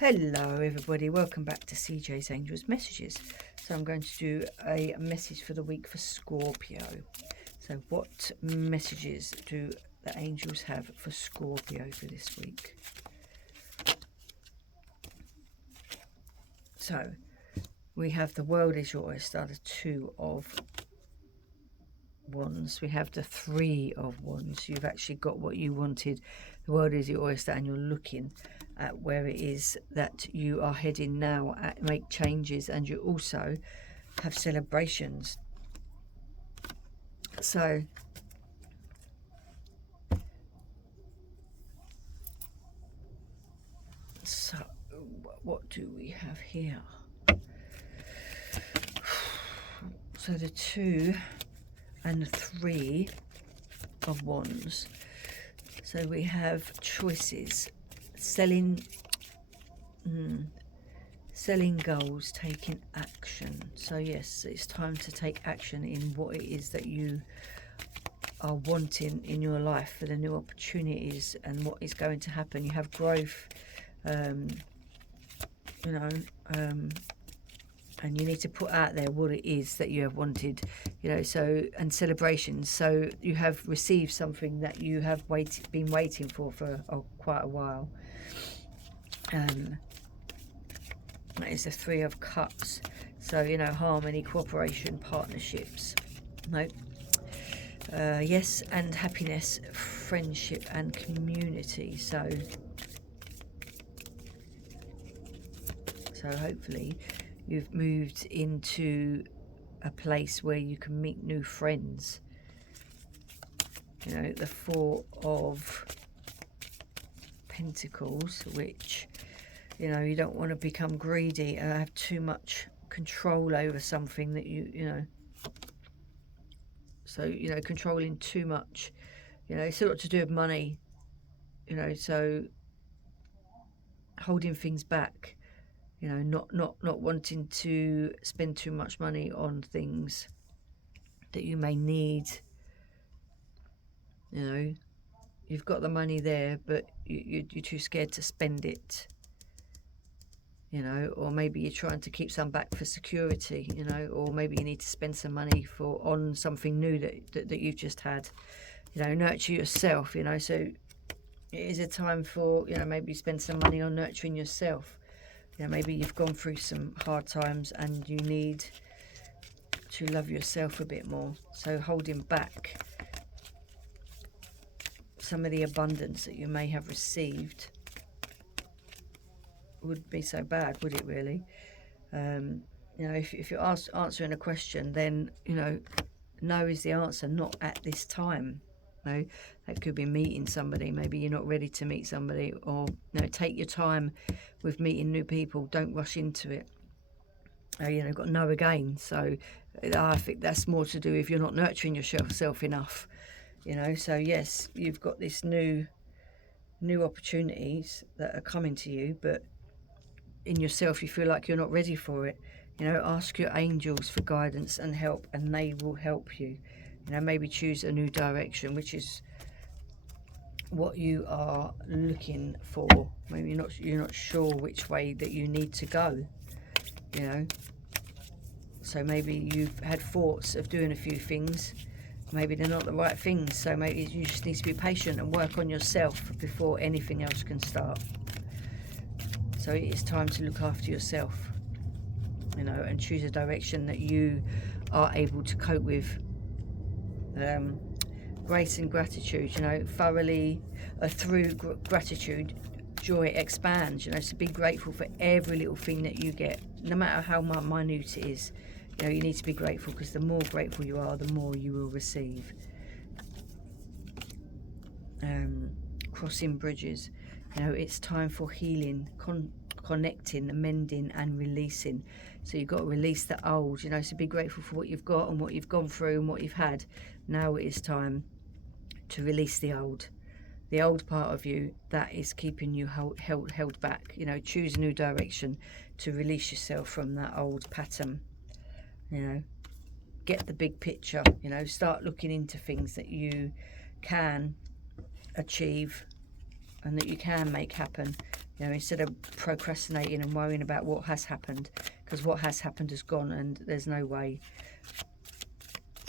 Hello everybody, welcome back to CJ's Angels Messages. So I'm going to do a message for the week for Scorpio. So what messages do the angels have for Scorpio for this week? So we have the world is your oyster, the 2 of Wands. We have the 3 of Wands. You've actually got what you wanted. The world is your oyster and you're looking at where it is that you are heading now, make changes, and you also have celebrations. So what do we have here? So the 2 and the 3 of Wands. So we have choices, selling goals, taking action. So yes, it's time to take action in what it is that you are wanting in your life, for the new opportunities and what is going to happen. You have growth, and you need to put out there what it is that you have wanted, so, and celebrations. So you have received something that you have been waiting for quite a while. That is the 3 of Cups. So, harmony, cooperation, partnerships. Yes, and happiness, friendship and community. So hopefully you've moved into a place where you can meet new friends. The 4 of Pentacles, which, you don't want to become greedy and have too much control over something that so, controlling too much, it's a lot to do with money, so holding things back, not wanting to spend too much money on things that you may need. You've got the money there, but you're too scared to spend it, or maybe you're trying to keep some back for security, or maybe you need to spend some money on something new that you've just had. Nurture yourself, so it is a time for, maybe spend some money on nurturing yourself. Maybe you've gone through some hard times and you need to love yourself a bit more. So holding back some of the abundance that you may have received wouldn't be so bad, would it really? If you're answering a question, then no is the answer, not at this time. That could be meeting somebody. Maybe you're not ready to meet somebody, or take your time with meeting new people. Don't rush into it. Got no again. So I think that's more to do if you're not nurturing yourself enough. So yes, you've got this new opportunities that are coming to you, but in yourself you feel like you're not ready for it. Ask your angels for guidance and help, and they will help you. Maybe choose a new direction, which is what you are looking for. Maybe you're not sure which way that you need to go. So maybe you've had thoughts of doing a few things. Maybe they're not the right things. So maybe you just need to be patient and work on yourself before anything else can start. So it is time to look after yourself, and choose a direction that you are able to cope with. Grace and gratitude, thoroughly through gratitude, joy expands. So be grateful for every little thing that you get, no matter how minute it is. You need to be grateful, because the more grateful you are, the more you will receive. Crossing bridges, it's time for healing, connecting, mending and releasing. So you've got to release the old, so be grateful for what you've got and what you've gone through and what you've had. Now it is time to release the old part of you that is keeping you held back. Choose a new direction to release yourself from that old pattern. Get the big picture. Start looking into things that you can achieve and that you can make happen. You know, instead of procrastinating and worrying about what has happened, because what has happened has gone, and there's no way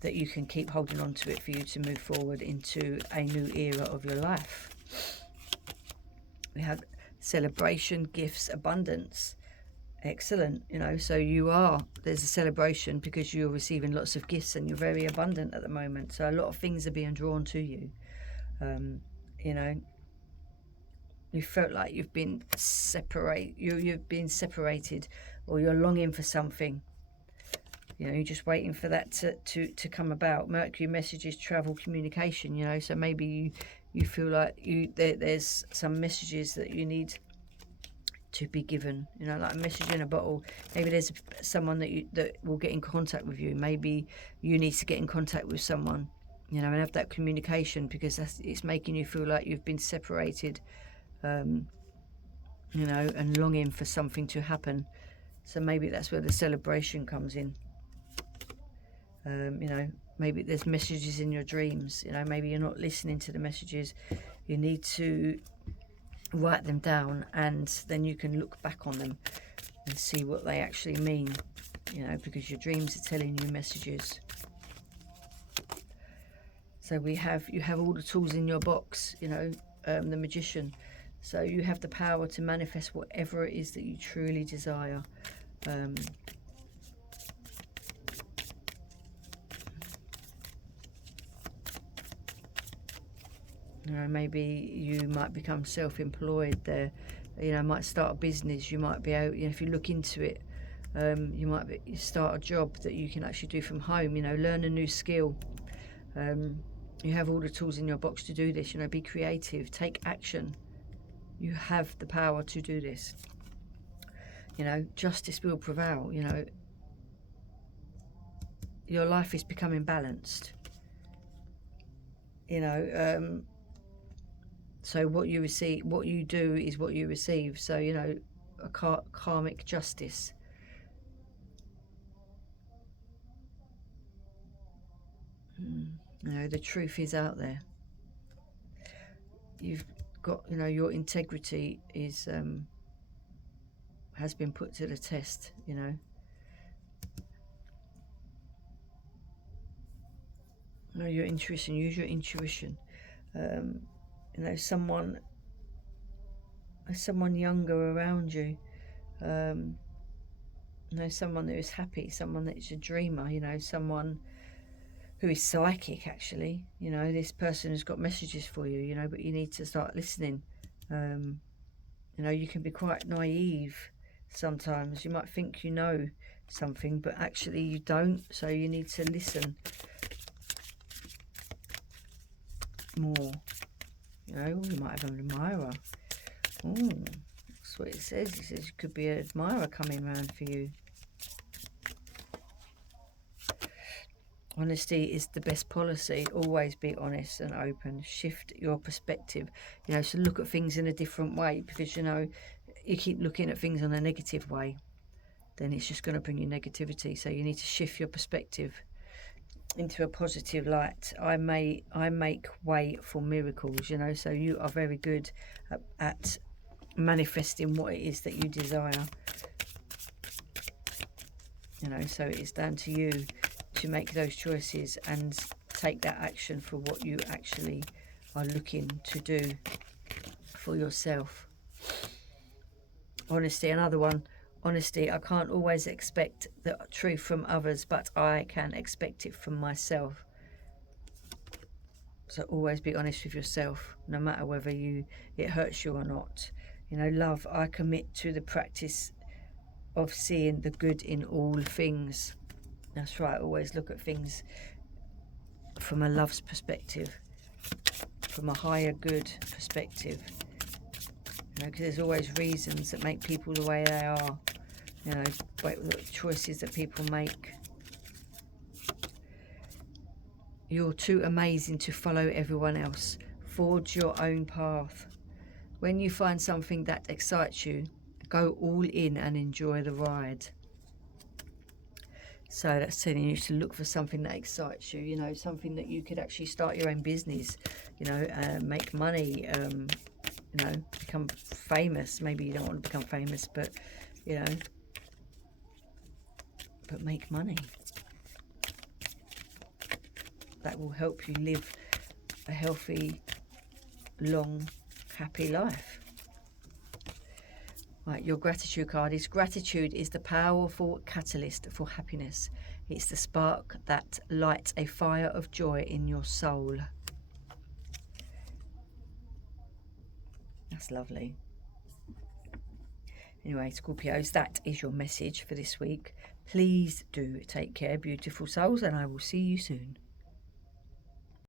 that you can keep holding on to it for you to move forward into a new era of your life. We have celebration, gifts, abundance. Excellent. You know, so there's a celebration because you're receiving lots of gifts and you're very abundant at the moment. So a lot of things are being drawn to you. You know, you felt like you've been you've been separated, or you're longing for something. You know, you're just waiting for that to come about. Mercury messages, travel, communication, you know, so maybe you feel like there's some messages that you need to be given, you know, like a message in a bottle. Maybe there's someone that will get in contact with you. Maybe you need to get in contact with someone, you know, and have that communication, because it's making you feel like you've been separated, you know, and longing for something to happen. So maybe that's where the celebration comes in. You know, maybe there's messages in your dreams. You know, maybe you're not listening to the messages. You need to write them down, and then you can look back on them and see what they actually mean, you know, because your dreams are telling you messages. So you have all the tools in your box, you know, the Magician. So you have the power to manifest whatever it is that you truly desire. You know, maybe you might become self-employed there. You know, might start a business. You might be able, you know, if you look into it, you might start a job that you can actually do from home. You know, learn a new skill. You have all the tools in your box to do this. You know, be creative, take action. You have the power to do this. You know, justice will prevail. You know, your life is becoming balanced. You know, so what you receive, what you do is what you receive. So, you know, a karmic justice. You know, the truth is out there. You've got, you know, your integrity is has been put to the test, you know. You know, your intuition, use your intuition. You know, someone younger around you, you know, someone who is happy, someone that is a dreamer, you know, someone who is psychic, actually. You know, this person has got messages for you, you know, but you need to start listening. You know, you can be quite naive sometimes. You might think you know something, but actually you don't, so you need to listen more. You know, you might have an admirer. Oh, that's what it says. It says you could be an admirer coming around for you. Honesty is the best policy. Always be honest and open. Shift your perspective. You know, so look at things in a different way, because, you know, you keep looking at things in a negative way, then it's just going to bring you negativity. So you need to shift your perspective into a positive light. I make way for miracles, you know, so you are very good at manifesting what it is that you desire. You know, so it's down to you to make those choices and take that action for what you actually are looking to do for yourself. Honesty, another one. Honesty, I can't always expect the truth from others, but I can expect it from myself. So always be honest with yourself, no matter whether it hurts you or not. You know, love, I commit to the practice of seeing the good in all things. That's right, always look at things from a love's perspective, from a higher good perspective. You know, because there's always reasons that make people the way they are. You know, choices that people make. You're too amazing to follow everyone else. Forge your own path. When you find something that excites you, go all in and enjoy the ride. So that's telling you to look for something that excites you, you know, something that you could actually start your own business, you know, make money, you you know, become famous. Maybe you don't want to become famous, but, you know, but make money. That will help you live a healthy, long, happy life. Right, your gratitude card is: gratitude is the powerful catalyst for happiness. It's the spark that lights a fire of joy in your soul. That's lovely. Anyway, Scorpios, that is your message for this week. Please do take care, beautiful souls, and I will see you soon.